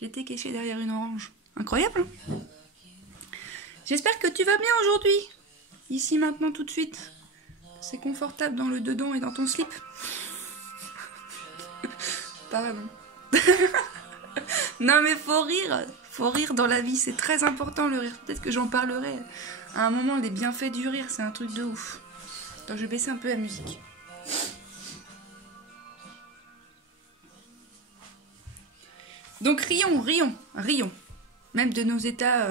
J'étais cachée derrière une orange. Incroyable, hein? J'espère que tu vas bien aujourd'hui. Ici, maintenant, tout de suite. C'est confortable dans le dedans et dans ton slip. Pas vraiment. Non mais faut rire. Faut rire dans la vie, c'est très important le rire. Peut-être que j'en parlerai à un moment, les bienfaits du rire, c'est un truc de ouf. Attends, je vais baisser un peu la musique. Donc rions, rions, rions. Même de nos états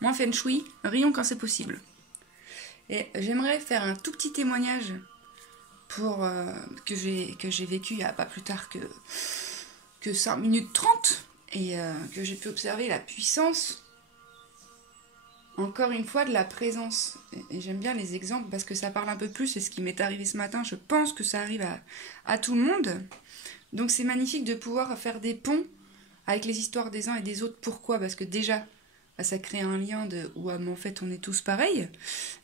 moins feng shui, rions quand c'est possible. Et j'aimerais faire un tout petit témoignage pour que j'ai vécu il n'y a pas plus tard que 5 minutes 30 et que j'ai pu observer la puissance, encore une fois, de la présence. Et j'aime bien les exemples parce que ça parle un peu plus, c'est ce qui m'est arrivé ce matin, je pense que ça arrive à tout le monde. Donc c'est magnifique de pouvoir faire des ponts avec les histoires des uns et des autres. Pourquoi? Parce que déjà, ça crée un lien où en fait on est tous pareils.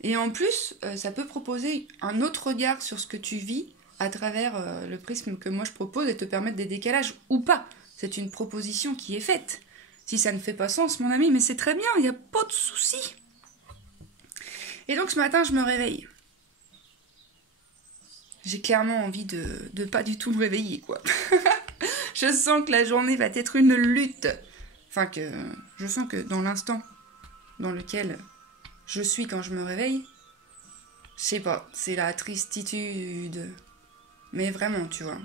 Et en plus, ça peut proposer un autre regard sur ce que tu vis à travers le prisme que moi je propose et te permettre des décalages ou pas. C'est une proposition qui est faite. Si ça ne fait pas sens, mon ami, mais c'est très bien, il n'y a pas de souci. Et donc ce matin, je me réveille. J'ai clairement envie de pas du tout me réveiller, quoi. Je sens que la journée va être une lutte. Enfin, que je sens que dans l'instant dans lequel je suis quand je me réveille, je sais pas, c'est la tristitude. Mais vraiment, tu vois.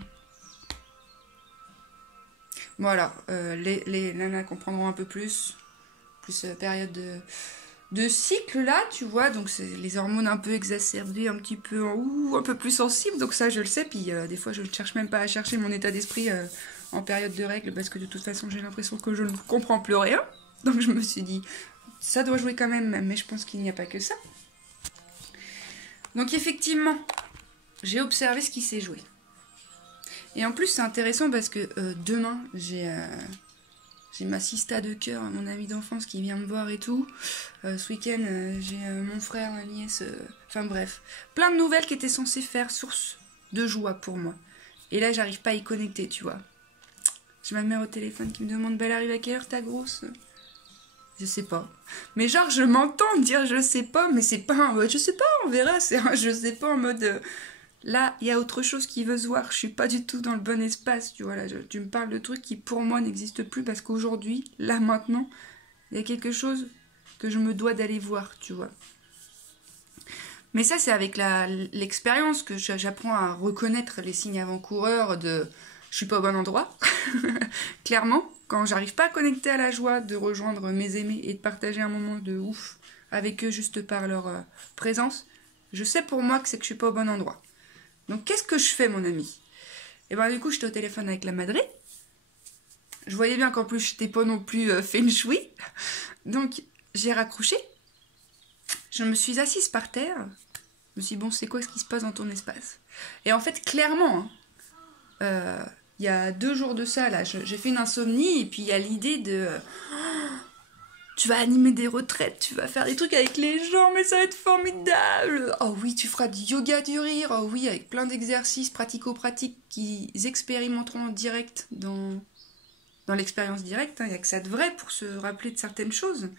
Bon alors, les nanas comprendront un peu plus période de cycle là, tu vois, donc c'est les hormones un peu exacerbées, un petit peu un peu plus sensibles, donc ça je le sais, puis des fois je ne cherche même pas à chercher mon état d'esprit en période de règles, parce que de toute façon j'ai l'impression que je ne comprends plus rien, donc je me suis dit, ça doit jouer quand même, mais je pense qu'il n'y a pas que ça. Donc effectivement, j'ai observé ce qui s'est joué. Et en plus c'est intéressant parce que demain j'ai ma sista de cœur, mon amie d'enfance qui vient me voir et tout. Ce week-end, j'ai mon frère, ma nièce, enfin bref. Plein de nouvelles qui étaient censées faire source de joie pour moi. Et là, j'arrive pas à y connecter, tu vois. J'ai ma mère au téléphone qui me demande, bah, elle arrive à quelle heure ta grosse? Je sais pas. Mais genre, je m'entends dire je sais pas, mais c'est pas en mode je sais pas, on verra. C'est un je sais pas en mode... Là, il y a autre chose qui veut se voir. Je suis pas du tout dans le bon espace, tu vois. Là, tu me parles de trucs qui, pour moi, n'existent plus parce qu'aujourd'hui, là, maintenant, il y a quelque chose que je me dois d'aller voir, tu vois. Mais ça, c'est avec l'expérience que j'apprends à reconnaître les signes avant-coureurs de je suis pas au bon endroit. Clairement, quand j'arrive pas à connecter à la joie de rejoindre mes aimés et de partager un moment de ouf avec eux juste par leur présence, je sais pour moi que c'est que je suis pas au bon endroit. Donc qu'est-ce que je fais, mon ami? Et ben du coup j'étais au téléphone avec la madré. Je voyais bien qu'en plus j'étais pas non plus feng shui. Donc j'ai raccroché. Je me suis assise par terre. Je me suis dit bon, c'est quoi ce qui se passe dans ton espace? Et en fait clairement, il y a 2 jours de ça là, j'ai fait une insomnie et puis il y a l'idée de... Tu vas animer des retraites, tu vas faire des trucs avec les gens, mais ça va être formidable. Oh oui, tu feras du yoga du rire. Oh oui, avec plein d'exercices pratico-pratiques qu'ils expérimenteront en direct dans l'expérience directe. Il n'y a que ça de vrai pour se rappeler de certaines choses.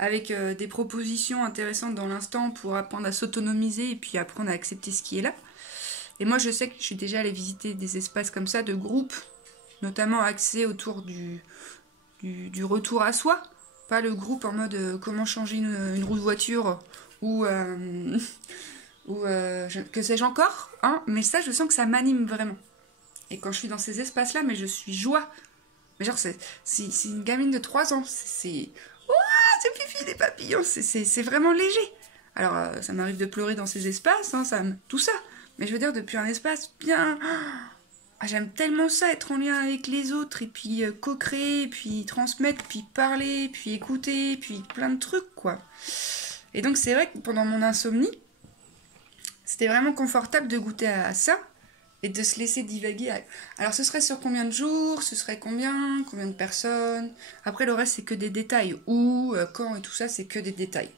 Avec des propositions intéressantes dans l'instant pour apprendre à s'autonomiser et puis apprendre à accepter ce qui est là. Et moi, je sais que je suis déjà allée visiter des espaces comme ça, de groupes, notamment axés autour du retour à soi. Pas le groupe en mode comment changer une roue de voiture ou que sais-je encore, hein, mais ça je sens que ça m'anime vraiment. Et quand je suis dans ces espaces-là, mais je suis joie. Mais genre c'est une gamine de 3 ans, c'est pipi des papillons, c'est vraiment léger. Alors ça m'arrive de pleurer dans ces espaces, hein, tout ça. Mais je veux dire depuis un espace bien... Ah, j'aime tellement ça, être en lien avec les autres, et puis co-créer, puis transmettre, puis parler, puis écouter, puis plein de trucs, quoi. Et donc c'est vrai que pendant mon insomnie, c'était vraiment confortable de goûter à ça, et de se laisser divaguer. Alors ce serait sur combien de jours, ce serait combien de personnes. Après le reste c'est que des détails, où, quand et tout ça c'est que des détails.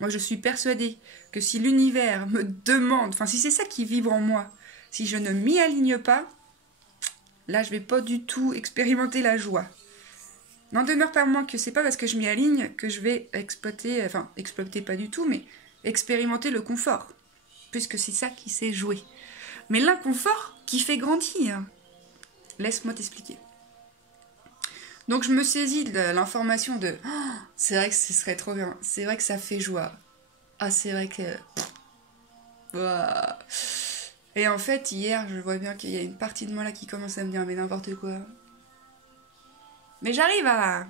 Moi je suis persuadée que si l'univers me demande, enfin si c'est ça qui vibre en moi, si je ne m'y aligne pas, là, je vais pas du tout expérimenter la joie. N'en demeure pas moins que c'est pas parce que je m'y aligne que je vais exploiter, enfin exploiter pas du tout, mais expérimenter le confort, puisque c'est ça qui s'est joué. Mais l'inconfort qui fait grandir. Laisse-moi t'expliquer. Donc je me saisis de l'information de oh, c'est vrai que ce serait trop bien, c'est vrai que ça fait joie. Ah c'est vrai que... Ouah. Et en fait hier je vois bien qu'il y a une partie de moi là qui commence à me dire mais n'importe quoi. Mais j'arrive à...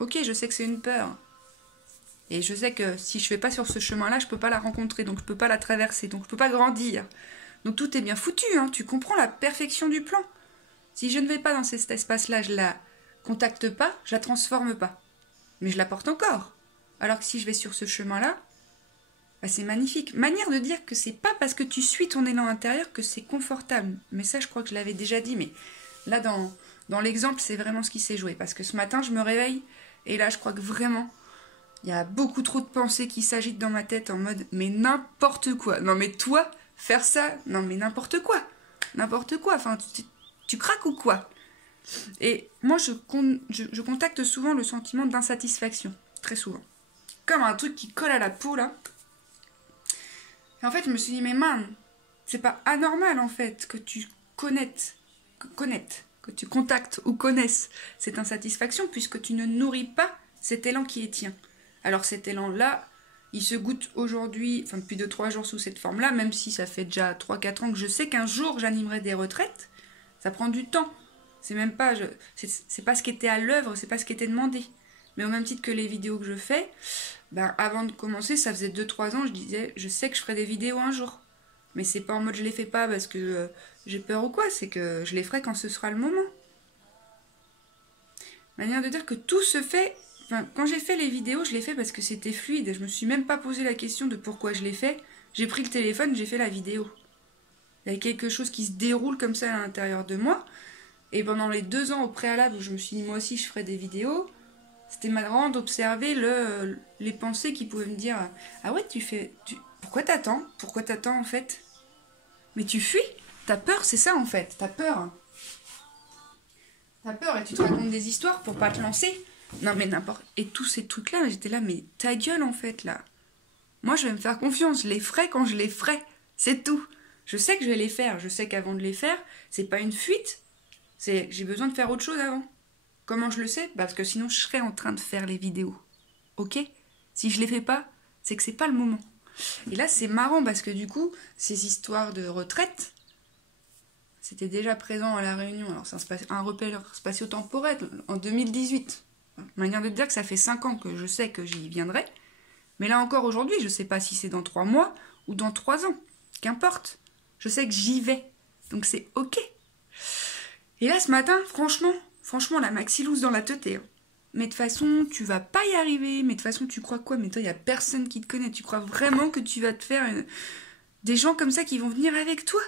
Ok, je sais que c'est une peur. Et je sais que si je vais pas sur ce chemin-là, je peux pas la rencontrer, donc je peux pas la traverser, donc je peux pas grandir. Donc tout est bien foutu, hein, tu comprends la perfection du plan. Si je ne vais pas dans cet espace-là, je la contacte pas, je la transforme pas. Mais je la porte encore. Alors que si je vais sur ce chemin-là, bah c'est magnifique. Manière de dire que c'est pas parce que tu suis ton élan intérieur que c'est confortable. Mais ça, je crois que je l'avais déjà dit, mais là, dans l'exemple, c'est vraiment ce qui s'est joué. Parce que ce matin, je me réveille, et là, je crois que vraiment, il y a beaucoup trop de pensées qui s'agitent dans ma tête en mode « mais n'importe quoi ». Non mais toi, faire ça, non mais n'importe quoi. N'importe quoi, enfin, tu craques ou quoi? Et moi, je contacte souvent le sentiment d'insatisfaction, très souvent. Comme un truc qui colle à la peau, là. Et en fait, je me suis dit, mais man, c'est pas anormal, en fait, que tu que tu contactes ou connaisses cette insatisfaction, puisque tu ne nourris pas cet élan qui est tien. Alors cet élan-là, il se goûte aujourd'hui, enfin depuis 2-3 jours sous cette forme-là, même si ça fait déjà 3-4 ans que je sais qu'un jour j'animerai des retraites, ça prend du temps. C'est même pas, c'est pas ce qui était à l'œuvre, c'est pas ce qui était demandé. Mais au même titre que les vidéos que je fais, ben avant de commencer, ça faisait 2-3 ans, je disais, je sais que je ferai des vidéos un jour. Mais c'est pas en mode je les fais pas parce que j'ai peur ou quoi, c'est que je les ferai quand ce sera le moment. Manière de dire que tout se fait... Enfin, quand j'ai fait les vidéos, je l'ai fait parce que c'était fluide. Je me suis même pas posé la question de pourquoi je l'ai fait. J'ai pris le téléphone, j'ai fait la vidéo. Il y a quelque chose qui se déroule comme ça à l'intérieur de moi. Et pendant les 2 ans au préalable où je me suis dit moi aussi je ferais des vidéos, c'était marrant d'observer les pensées qui pouvaient me dire ah ouais pourquoi t'attends? Pourquoi t'attends en fait? Mais tu fuis? T'as peur, c'est ça en fait, t'as peur. T'as peur et tu te racontes des histoires pour pas te lancer. Non mais n'importe... Et tous ces trucs-là, j'étais là, mais ta gueule en fait là. Moi je vais me faire confiance, je les ferai quand je les ferai. C'est tout. Je sais que je vais les faire, je sais qu'avant de les faire, c'est pas une fuite. C'est j'ai besoin de faire autre chose avant. Comment je le sais? Parce que sinon je serais en train de faire les vidéos. Ok? Si je les fais pas, c'est que c'est pas le moment. Et là c'est marrant parce que du coup, ces histoires de retraite, c'était déjà présent à La Réunion. Alors c'est un repère spatio-temporel en 2018. Manière de dire que ça fait 5 ans que je sais que j'y viendrai. Mais là encore aujourd'hui, je sais pas si c'est dans 3 mois ou dans 3 ans. Qu'importe. Je sais que j'y vais. Donc c'est ok. Et là ce matin, franchement, la maxilouse dans la tête. Mais de toute façon, tu vas pas y arriver. Mais de toute façon, tu crois quoi? Mais toi, il y a personne qui te connaît. Tu crois vraiment que tu vas te faire des gens comme ça qui vont venir avec toi?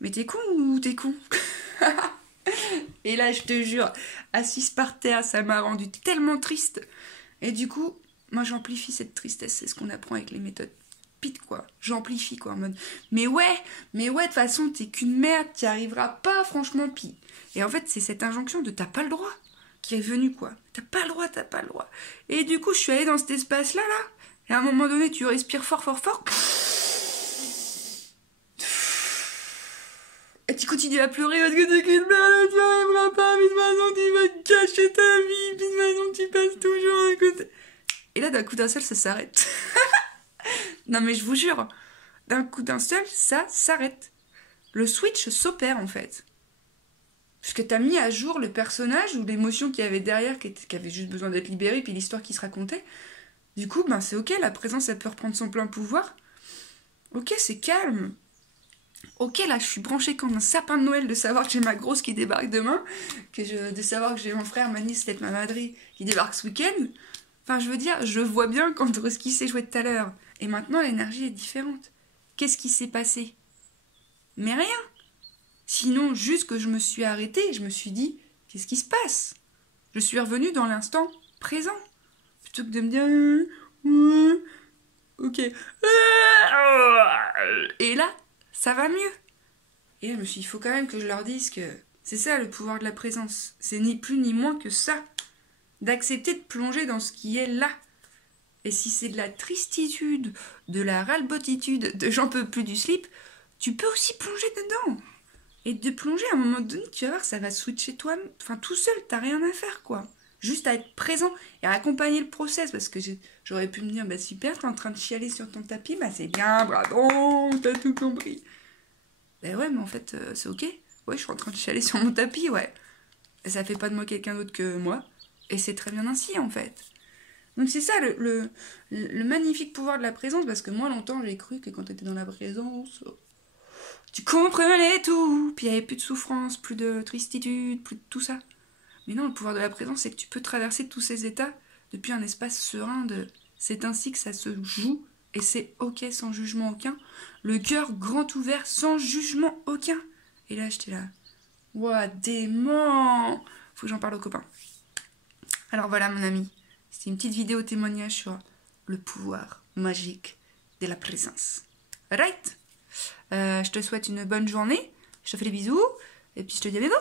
Mais t'es con ou t'es con? Et là, je te jure, assise par terre, ça m'a rendue tellement triste. Et du coup, moi, j'amplifie cette tristesse. C'est ce qu'on apprend avec les méthodes PIT, quoi. J'amplifie, quoi, en mode, mais ouais, de toute façon, t'es qu'une merde, t'y arriveras pas, franchement, pis. Et en fait, c'est cette injonction de t'as pas le droit qui est venue, quoi. T'as pas le droit. Et du coup, je suis allée dans cet espace-là, là. Et à un moment donné, tu respires fort. Et tu continues à pleurer parce que t'es qu'une merde, tu arriveras pas, mais de toute façon, tu vas te gâcher ta vie, puis de toute façon, tu passes toujours à côté. Et là, d'un coup d'un seul, ça s'arrête. Non, mais je vous jure, d'un coup d'un seul, ça s'arrête. Le switch s'opère, en fait. Parce que t'as mis à jour le personnage ou l'émotion qu'il y avait derrière, qui avait juste besoin d'être libérée, puis l'histoire qui se racontait. Du coup, ben c'est ok, la présence, elle peut reprendre son plein pouvoir. Ok, c'est calme. Ok, là, je suis branchée comme un sapin de Noël de savoir que j'ai ma grosse qui débarque demain, de savoir que j'ai mon frère, ma nièce, peut-être ma madrie, qui débarque ce week-end. Enfin, je veux dire, je vois bien quand ce qui s'est joué tout à l'heure. Et maintenant, l'énergie est différente. Qu'est-ce qui s'est passé? Mais rien. Sinon, juste que je me suis arrêtée et je me suis dit, qu'est-ce qui se passe? Je suis revenue dans l'instant présent. Plutôt que de me dire, ok. Et là, ça va mieux. Et là, je me suis dit, il faut quand même que je leur dise que c'est ça le pouvoir de la présence. C'est ni plus ni moins que ça. d'accepter de plonger dans ce qui est là. Et si c'est de la tristitude, de la ralbotitude, de j'en peux plus du slip, tu peux aussi plonger dedans. Et de plonger, à un moment donné, tu vas voir, ça va switcher toi, enfin tout seul, t'as rien à faire, quoi. Juste à être présent et à accompagner le process, parce que j'aurais pu me dire, bah super, t'es en train de chialer sur ton tapis, bah c'est bien, bravo, t'as tout compris. Bah ouais, mais en fait, c'est ok. Ouais, je suis en train de chialer sur mon tapis, ouais. Et ça fait pas de moi quelqu'un d'autre que moi. Et c'est très bien ainsi, en fait. Donc c'est ça le magnifique pouvoir de la présence, parce que moi longtemps j'ai cru que quand t'étais dans la présence, tu comprenais tout, puis il n'y avait plus de souffrance, plus de tristitude, plus de tout ça. Mais non, le pouvoir de la présence, c'est que tu peux traverser tous ces états depuis un espace serein de c'est ainsi que ça se joue, et c'est ok sans jugement aucun, le cœur grand ouvert sans jugement aucun. Et là j'étais là, ouah, dément, faut que j'en parle aux copains. Alors voilà mon ami, c'était une petite vidéo témoignage sur le pouvoir magique de la présence. Right? Je te souhaite une bonne journée, je te fais des bisous, et puis je te dis à bientôt.